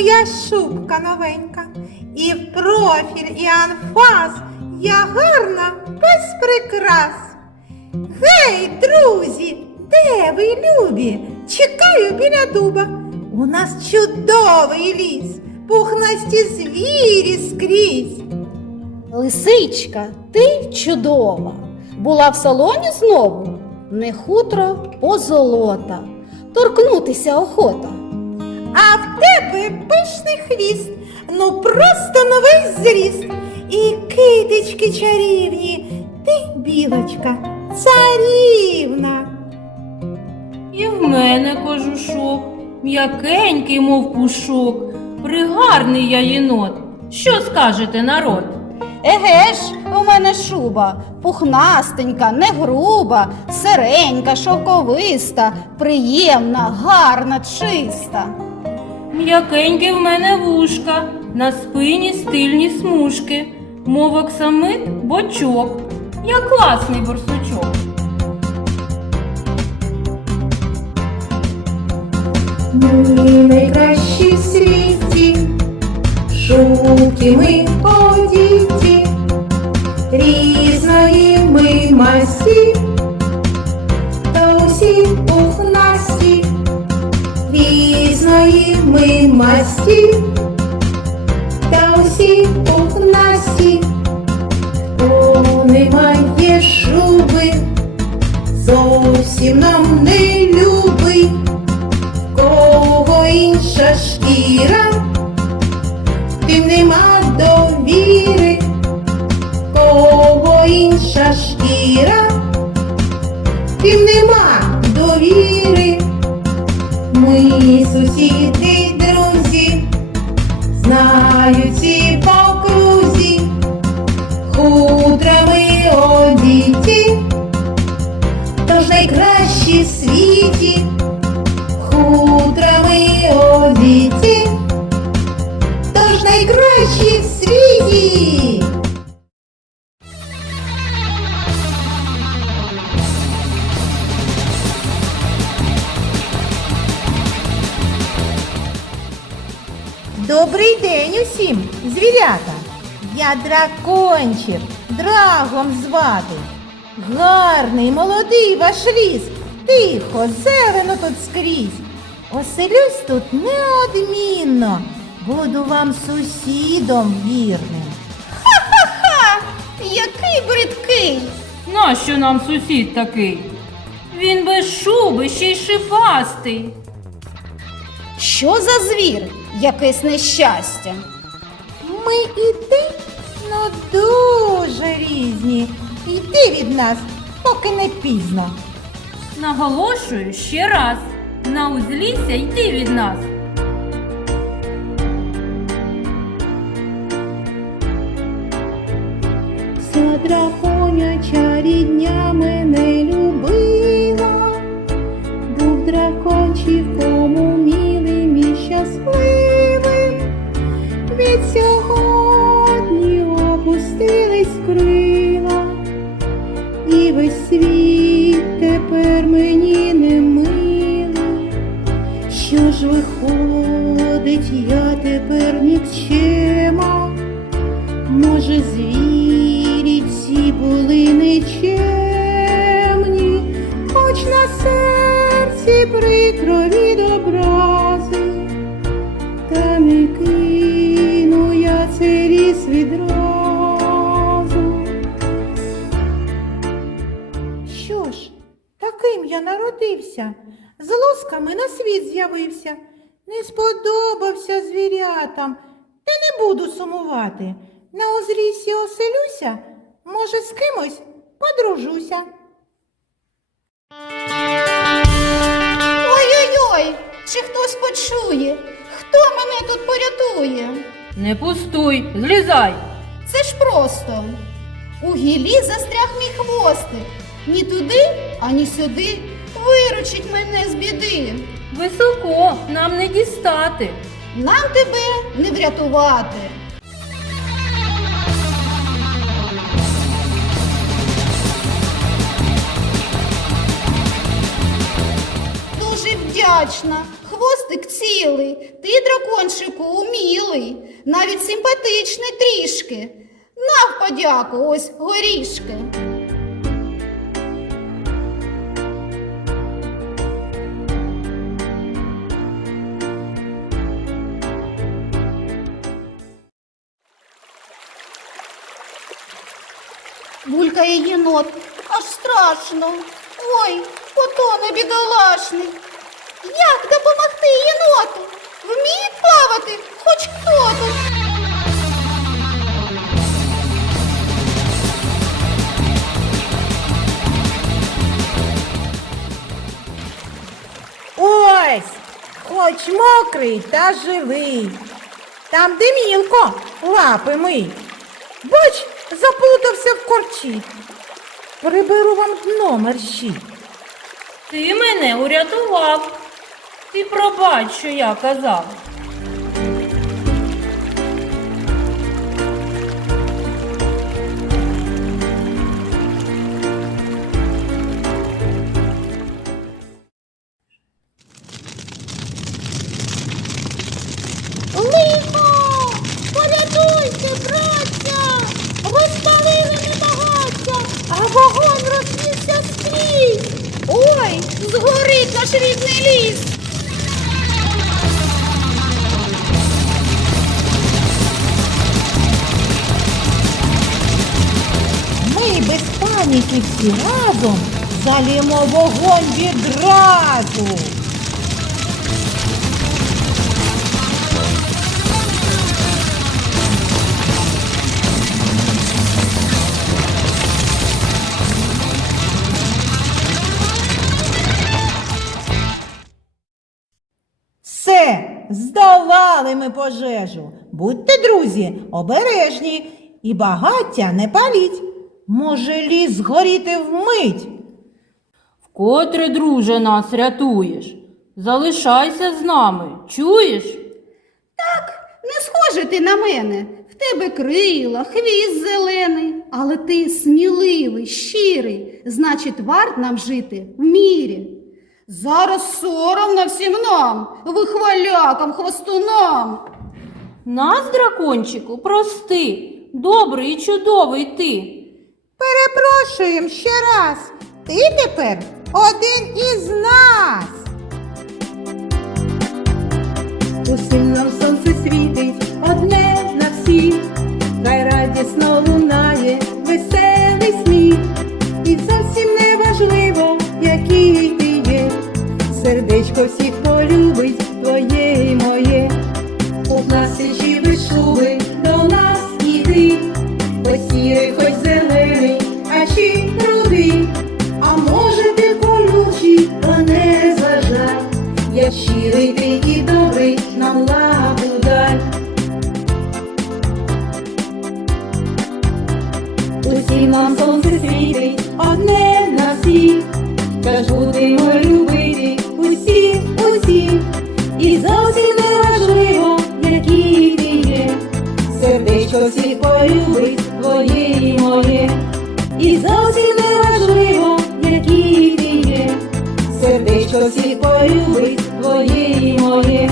моя шубка новенька, і профіль, і анфас, я гарна без прикрас. Гей, друзі, де ви любі? Чекаю біля дуба. У нас чудовий ліс, пухнасті звірі скрізь. Лисичка, ти чудова. Була в салоні знову, не хутро позолота, торкнутися охота. А в тебе пишний хвіст, ну просто новий зріст. І китички чарівні, ти білочка, царівна. І в мене кожушок, м'якенький, мов пушок, пригарний я єнот. Що скажете, народ? Еге ж, у мене шуба, пухнастенька, не груба, сиренька, шовковиста, приємна, гарна, чиста. М'якенькі в мене вушка, на спині стильні смужки, мов оксамит бочок, я класний борсучок. Ми найкращі в світі, шумки ми масті, та усі пухнасті, хто не має шуби, зовсім нам не любий кого інша шкіра, тим нема довіри, кого інша шкіра, тим нема найкращі в світі хутрами одіті, тож найкращі в світі. Добрий день усім, звірята. Я дракончик, драгом звати. Гарний, молодий ваш ліс, тихо, зелено тут скрізь. Оселюсь тут неодмінно, буду вам сусідом вірним. Ха-ха! Який бридкий! Нащо нам сусід такий? Він без шуби, ще й шипастий. Що за звір? Якесь нещастя. Ми і ти, ну дуже різні. Йди від нас, поки не пізно. Наголошую ще раз. На узлісся йди від нас. Вся драконяча рідня мене любила, був дракончиком умілим тепер нікчема? Може, звірі всі були нечемні, хоч на серці прикро від образи, та не кину я цей ліс відразу. Що ж, таким я народився, з лосками на світ з'явився, не сподобався звірятам, та не буду сумувати. На узліссі оселюся, може, з кимось подружуся. Ой-ой-ой! Чи хтось почує? Хто мене тут порятує? Не пустуй, злізай. Це ж просто. У гілі застряг мій хвостик. Ні туди, ані сюди. Виручить мене з біди. Високо, нам не дістати. Нам тебе не врятувати. Дуже вдячна. Хвостик цілий, ти, дракончику, умілий, навіть симпатичний трішки. На подяку, ось горішки. Булькає єнот, аж страшно. Ой, потоне бідолашний. Як допомогти єноту? Вміє плавати хоч хто тут? Ось, хоч мокрий та живий. Там де лапи мий. Бач, заплутався в корчі. Приберу вам дно мерщі. Ти мене урятував. Ти пробач, що я казав. Без всі разом залімо вогонь відразу. Все, здолали ми пожежу. Будьте, друзі, обережні і багаття не паліть. Може ліс згоріти вмить. Вкотре, друже, нас рятуєш. Залишайся з нами, чуєш? Так, Не схоже ти на мене. В тебе крила, хвіст зелений, але ти сміливий, щирий, значить, варт нам жити в мірі. Зараз соромно всім нам, вихвалякам, хвостунам. Нас, дракончику, прости, добрий і чудовий ти. Перепрошуємо ще раз. Ти тепер один із нас. Усім нам світить, одне на всіх, Тож будемо любити усіх, усіх, і зовсім не важливо, які ти є, сердечко всіх полюбить твоє і моє, і зовсім не важливо, які ти є. Сердечко всіх полюбить твоє і моє.